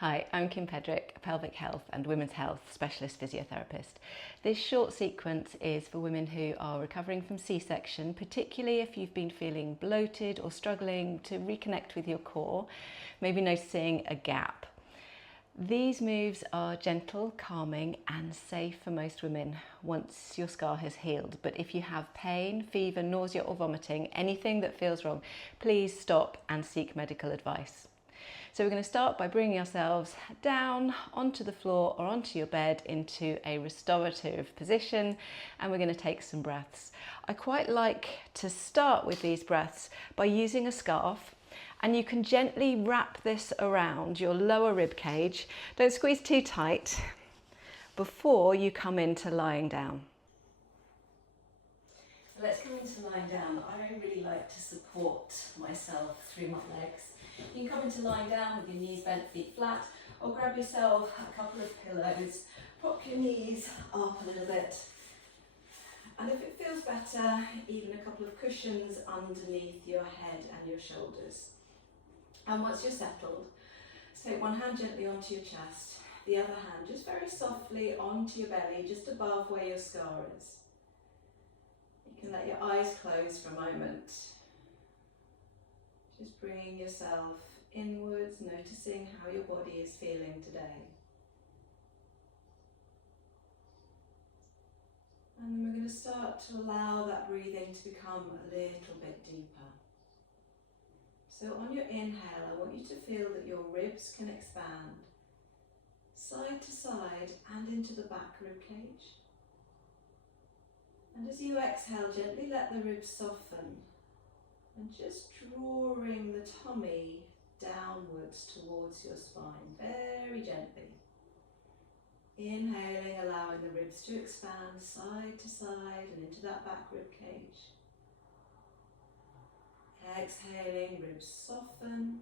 Hi, I'm Kim Pedrick, a pelvic health and women's health specialist physiotherapist. This short sequence is for women who are recovering from C-section, particularly if you've been feeling bloated or struggling to reconnect with your core, maybe noticing a gap. These moves are gentle, calming and safe for most women once your scar has healed. But if you have pain, fever, nausea or vomiting, anything that feels wrong, please stop and seek medical advice. So we're going to start by bringing ourselves down onto the floor or onto your bed into a restorative position, and we're going to take some breaths. I quite like to start with these breaths by using a scarf, and you can gently wrap this around your lower rib cage. Don't squeeze too tight before you come into lying down. So let's come into lying down. I really like to support myself through my legs. You can come into lying down with your knees bent, feet flat, or grab yourself a couple of pillows, prop your knees up a little bit, and if it feels better, even a couple of cushions underneath your head and your shoulders. And once you're settled, take one hand gently onto your chest, the other hand just very softly onto your belly, just above where your scar is. You can let your eyes close for a moment. Just bringing yourself inwards, noticing how your body is feeling today. And then we're going to start to allow that breathing to become a little bit deeper. So on your inhale, I want you to feel that your ribs can expand side to side and into the back rib cage. And as you exhale, gently let the ribs soften. And just drawing the tummy downwards towards your spine, very gently. Inhaling, allowing the ribs to expand side to side and into that back rib cage. Exhaling, ribs soften,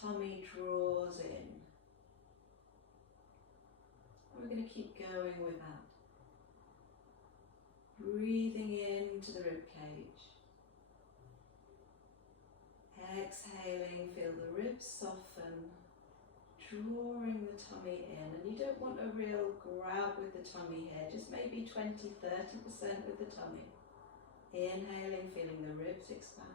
tummy draws in. And we're going to keep going with that. Breathing into the rib cage. Exhaling, feel the ribs soften, drawing the tummy in. And you don't want a real grab with the tummy here, just maybe 20-30% with the tummy. Inhaling, feeling the ribs expand.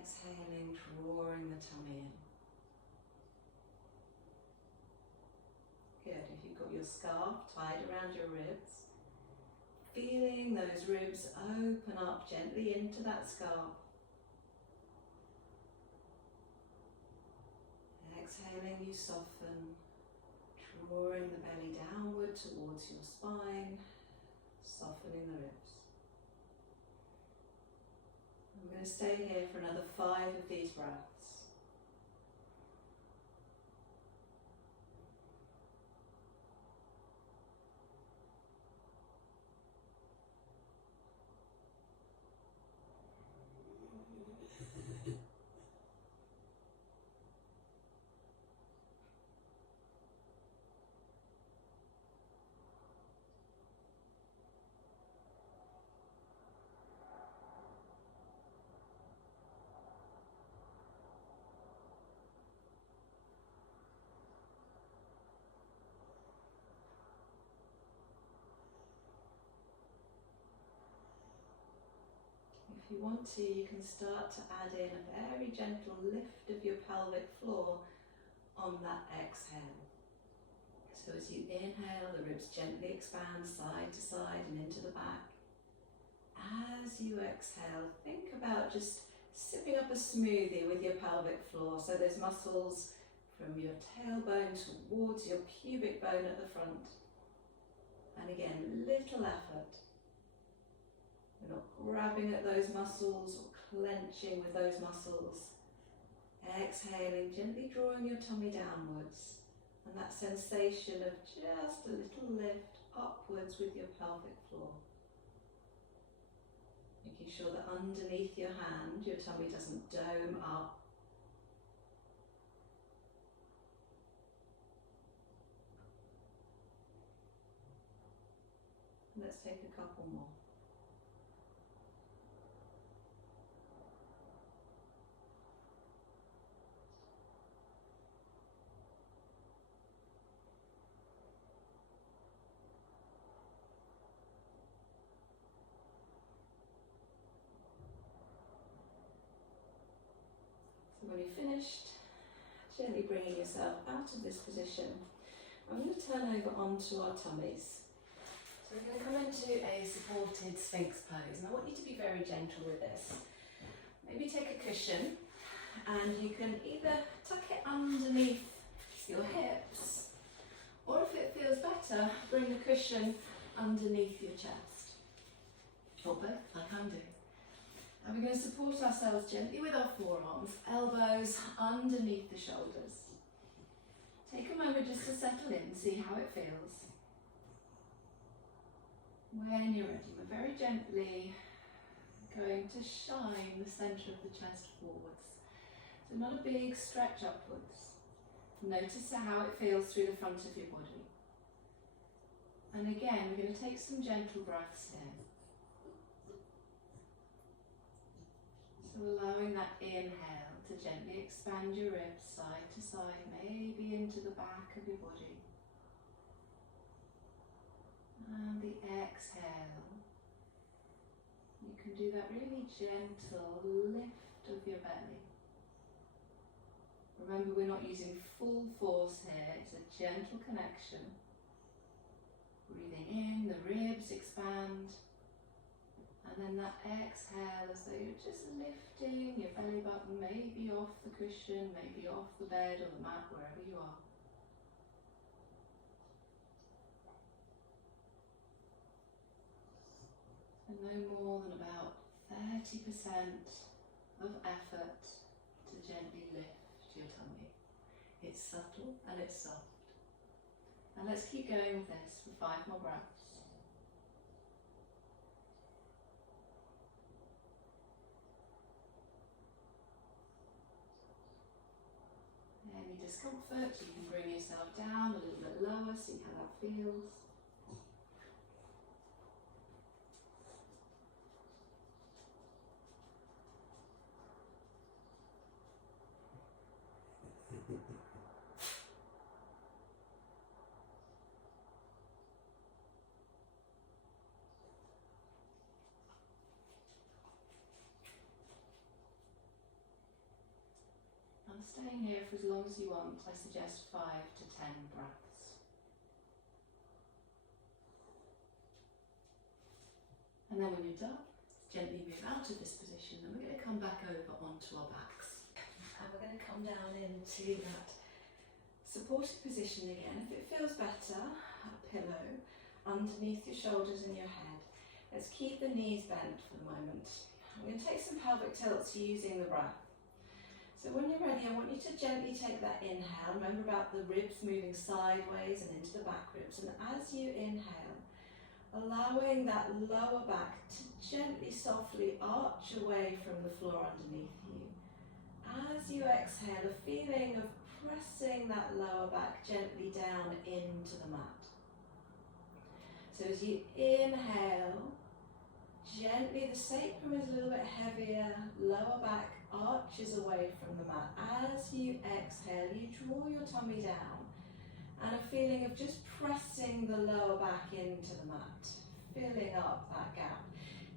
Exhaling, drawing the tummy in. Good. If you've got your scarf tied around your ribs, feeling those ribs open up gently into that scarf. Exhaling, you soften, drawing the belly downward towards your spine, softening the ribs. I'm going to stay here for another 5 of these breaths. If you want to, you can start to add in a very gentle lift of your pelvic floor on that exhale. So as you inhale, the ribs gently expand side to side and into the back. As you exhale, think about just sipping up a smoothie with your pelvic floor. So those muscles from your tailbone towards your pubic bone at the front. And again, little effort. We're not grabbing at those muscles or clenching with those muscles. Exhaling, gently drawing your tummy downwards. And that sensation of just a little lift upwards with your pelvic floor. Making sure that underneath your hand, your tummy doesn't dome up. Let's take a couple more. When you're finished, gently bringing yourself out of this position, I'm going to turn over onto our tummies. So we're going to come into a supported sphinx pose, and I want you to be very gentle with this. Maybe take a cushion, and you can either tuck it underneath your hips, or if it feels better, bring the cushion underneath your chest, or both, like I'm doing. And we're going to support ourselves gently with our forearms, elbows underneath the shoulders. Take a moment just to settle in, see how it feels. When you're ready, we're very gently going to shine the centre of the chest forwards. So not a big stretch upwards. Notice how it feels through the front of your body. And again, we're going to take some gentle breaths here. So allowing that inhale to gently expand your ribs side to side, maybe into the back of your body. And the exhale, you can do that really gentle lift of your belly. Remember, we're not using full force here, it's a gentle connection. Breathing in, the ribs expand. And then that exhale as though you're just lifting your belly button, maybe off the cushion, maybe off the bed or the mat, wherever you are. And no more than about 30% of effort to gently lift your tummy. It's subtle and it's soft. And let's keep going with this for 5 more breaths. Any discomfort, you can bring yourself down a little bit lower, see how that feels. And staying here for as long as you want, I suggest 5 to 10 breaths. And then when you're done, gently move out of this position, and we're going to come back over onto our backs. And we're going to come down into that supported position again. If it feels better, a pillow underneath your shoulders and your head. Let's keep the knees bent for the moment. I'm going to take some pelvic tilts using the breath. So when you're ready, I want you to gently take that inhale. Remember about the ribs moving sideways and into the back ribs. And as you inhale, allowing that lower back to gently, softly arch away from the floor underneath you. As you exhale, a feeling of pressing that lower back gently down into the mat. So as you inhale, gently the sacrum is a little bit heavier, lower back arches away from the mat. As you exhale, you draw your tummy down, and a feeling of just pressing the lower back into the mat, filling up that gap.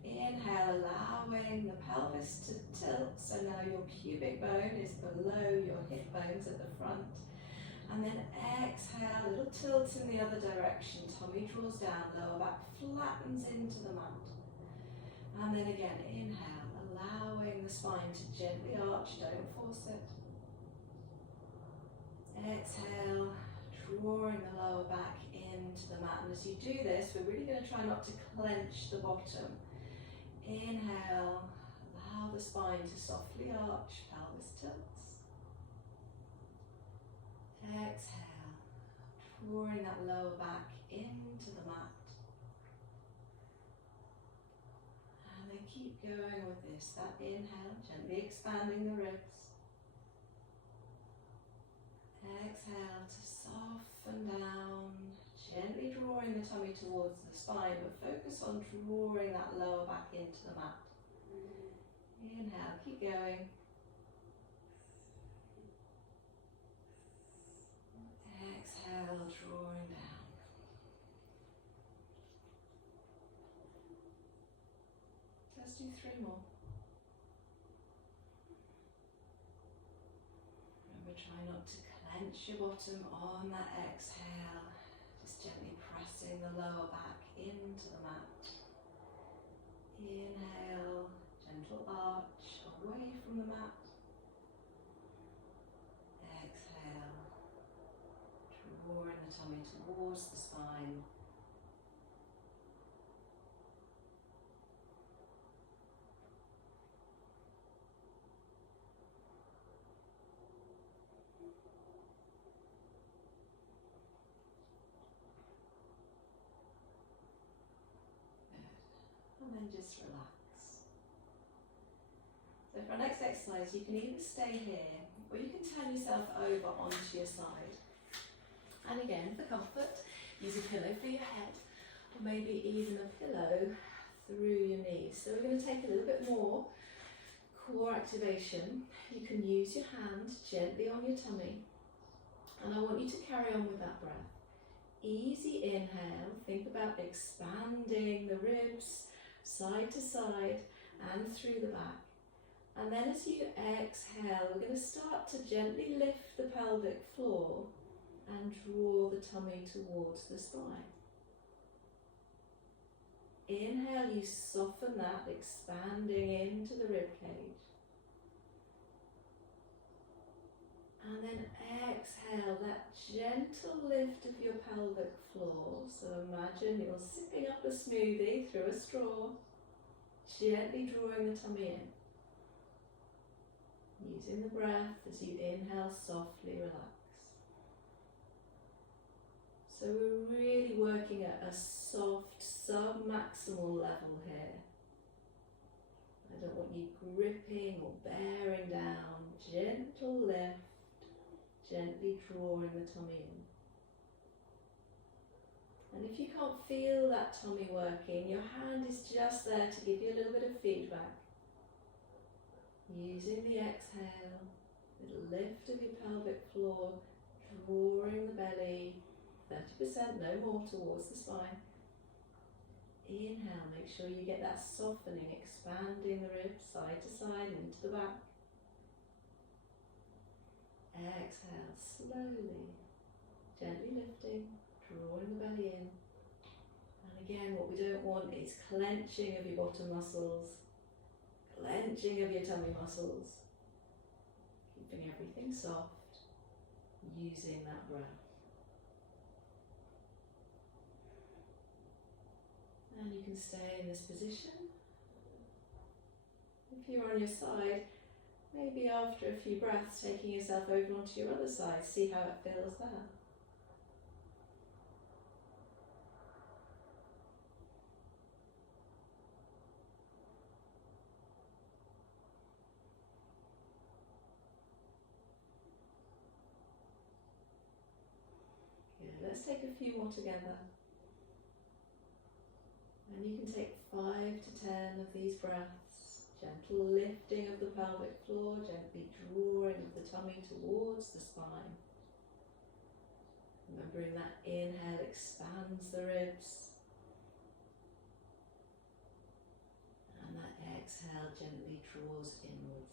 Inhale, allowing the pelvis to tilt, so now your pubic bone is below your hip bones at the front. And then exhale, a little tilt in the other direction, tummy draws down, lower back flattens into the mat. And then again, inhale, allowing the spine to gently arch, don't force it. Exhale, drawing the lower back into the mat. And as you do this, we're really going to try not to clench the bottom. Inhale, allow the spine to softly arch, pelvis tilts. Exhale, drawing that lower back into the mat. And then keep going with this. That inhale, gently expanding the ribs. Exhale to soften down, gently drawing the tummy towards the spine, but focus on drawing that lower back into the mat. Inhale, keep going. Exhale, drawing down. Let's do 3 more. try not to clench your bottom on that exhale. Just gently pressing the lower back into the mat. Inhale, gentle arch away from the mat. Exhale, drawing the tummy towards the spine. And then just relax. So for our next exercise, you can either stay here or you can turn yourself over onto your side. And again, for comfort, use a pillow for your head, or maybe even a pillow through your knees. So we're going to take a little bit more core activation. You can use your hand gently on your tummy, and I want you to carry on with that breath. Easy inhale, think about expanding the ribs side to side and through the back. And then as you exhale, we're going to start to gently lift the pelvic floor and draw the tummy towards the spine. Inhale, you soften that, expanding into the rib cage. And then exhale, that gentle lift of your pelvic floor. So imagine you're sipping up a smoothie through a straw, gently drawing the tummy in. Using the breath as you inhale, softly relax. So we're really working at a soft sub-maximal level here. I don't want you gripping or bearing down. Gentle lift, gently drawing the tummy in. And if you can't feel that tummy working, your hand is just there to give you a little bit of feedback. Using the exhale, little lift of your pelvic floor, drawing the belly 30%, no more, towards the spine. Inhale, make sure you get that softening, expanding the ribs side to side into the back. Exhale, slowly, gently lifting, drawing the belly in. And again, what we don't want is clenching of your bottom muscles, clenching of your tummy muscles. Keeping everything soft, using that breath. And you can stay in this position. If you're on your side, maybe after a few breaths, taking yourself over onto your other side, see how it feels there. Good. Let's take a few more together. And you can take 5 to 10 of these breaths. Gentle lifting of the pelvic floor, gently drawing of the tummy towards the spine. Remembering that inhale expands the ribs. And that exhale gently draws inwards.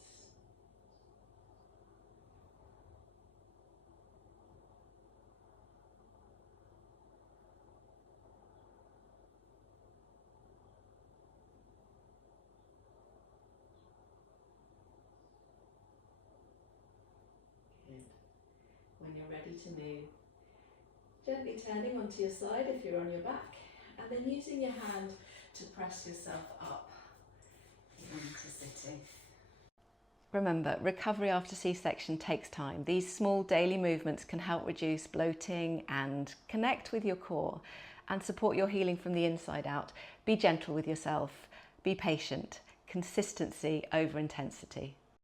When you're ready to move, gently turning onto your side if you're on your back, and then using your hand to press yourself up into sitting. Remember, recovery after C-section takes time. These small daily movements can help reduce bloating and connect with your core and support your healing from the inside out. Be gentle with yourself, be patient, consistency over intensity.